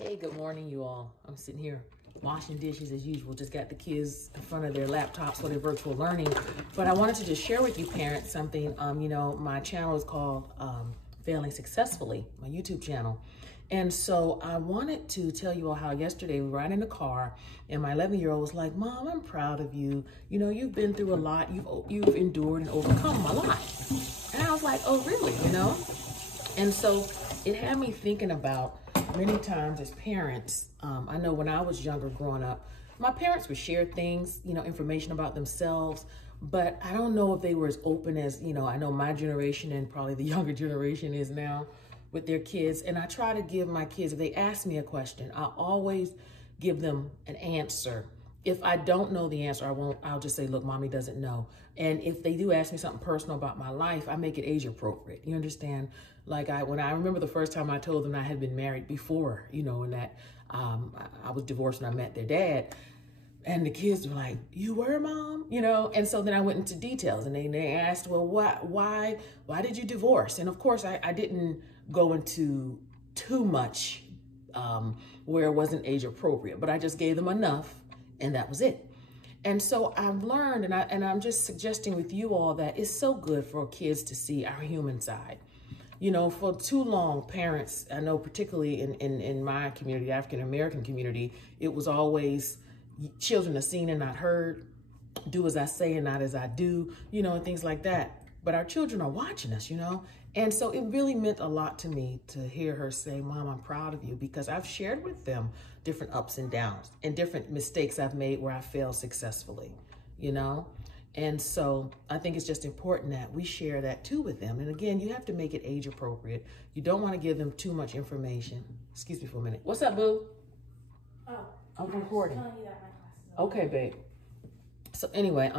Hey, good morning, you all. I'm sitting here washing dishes as usual. Just got the kids in front of their laptops for their virtual learning. But I wanted to just share with you parents something. My channel is called Failing Successfully, my YouTube channel. And so I wanted to tell you all how yesterday we were riding in the car and my 11-year-old was like, Mom, I'm proud of you. You know, you've been through a lot. You've endured and overcome a lot. And I was like, oh, really? You know? And so it had me thinking about many times as parents. I know when I was younger growing up, my parents would share things, information about themselves, but I don't know if they were as open as, I know my generation and probably the younger generation is now with their kids. And I try to give my kids, if they ask me a question, I'll always give them an answer. If I don't know the answer, I'll just say, look, Mommy doesn't know. And if they do ask me something personal about my life, I make it age appropriate. You understand? Like when I remember the first time I told them I had been married before, and that I was divorced and I met their dad. And the kids were like, you were, Mom? And so then I went into details and they asked, well, why did you divorce? And of course, I didn't go into too much where it wasn't age appropriate, but I just gave them enough and that was it. And so I've learned, and I'm just suggesting with you all that it's so good for kids to see our human side. For too long, parents, I know particularly in my community, African-American community, it was always children are seen and not heard, do as I say and not as I do, and things like that. But our children are watching us, And so it really meant a lot to me to hear her say, Mom, I'm proud of you, because I've shared with them different ups and downs and different mistakes I've made where I failed successfully, And so I think it's just important that we share that too with them. And again, you have to make it age appropriate. You don't want to give them too much information. Excuse me for a minute. What's up, boo? Oh, I'm recording. telling you that my class is over. Okay, babe. So anyway,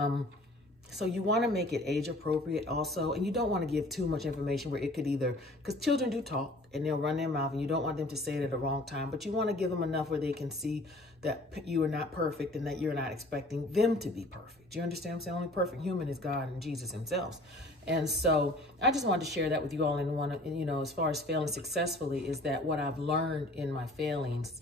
so you want to make it age appropriate also, and you don't want to give too much information where it could either, because children do talk and they'll run their mouth and you don't want them to say it at the wrong time, but you want to give them enough where they can see that you are not perfect and that you're not expecting them to be perfect. You understand what I'm saying? Only perfect human is God and Jesus himself. And so I just wanted to share that with you all. And as far as failing successfully, is that what I've learned in my failings,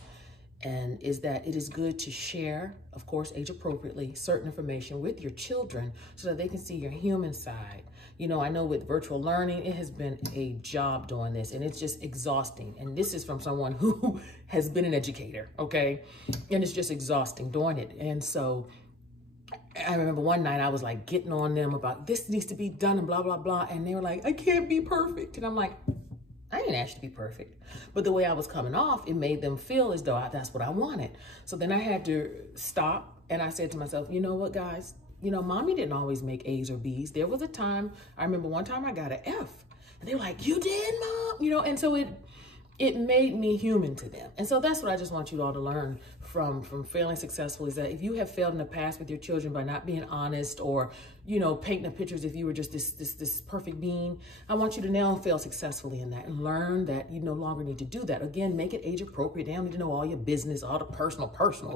and is that it is good to share, of course, age appropriately, certain information with your children so that they can see your human side. I know with virtual learning, it has been a job doing this and it's just exhausting. And this is from someone who has been an educator, okay? And it's just exhausting doing it. And so I remember one night I was like getting on them about this needs to be done and blah, blah, blah. And they were like, I can't be perfect. And I'm like, I didn't ask you to be perfect. But the way I was coming off, it made them feel as though that's what I wanted. So then I had to stop and I said to myself, you know what, guys? Mommy didn't always make A's or B's. There was a time, I remember one time I got an F. And they were like, you did, Mom? And so it made me human to them. And so that's what I just want you all to learn from failing successfully, is that if you have failed in the past with your children by not being honest or, painting a picture as if you were just this perfect being, I want you to now fail successfully in that and learn that you no longer need to do that. Again, make it age appropriate. They don't need to know all your business, all the personal,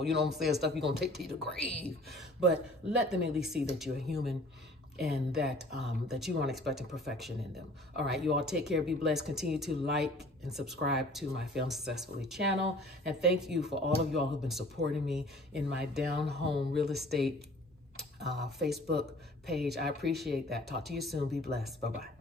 you know what I'm saying, stuff you're going to take to the grave. But let them at least see that you're a human and that you aren't expecting perfection in them. All right, you all take care, be blessed. Continue to like and subscribe to my Failing Successfully channel. And thank you for all of y'all who've been supporting me in my down home real estate Facebook page. I appreciate that. Talk to you soon. Be blessed. Bye-bye.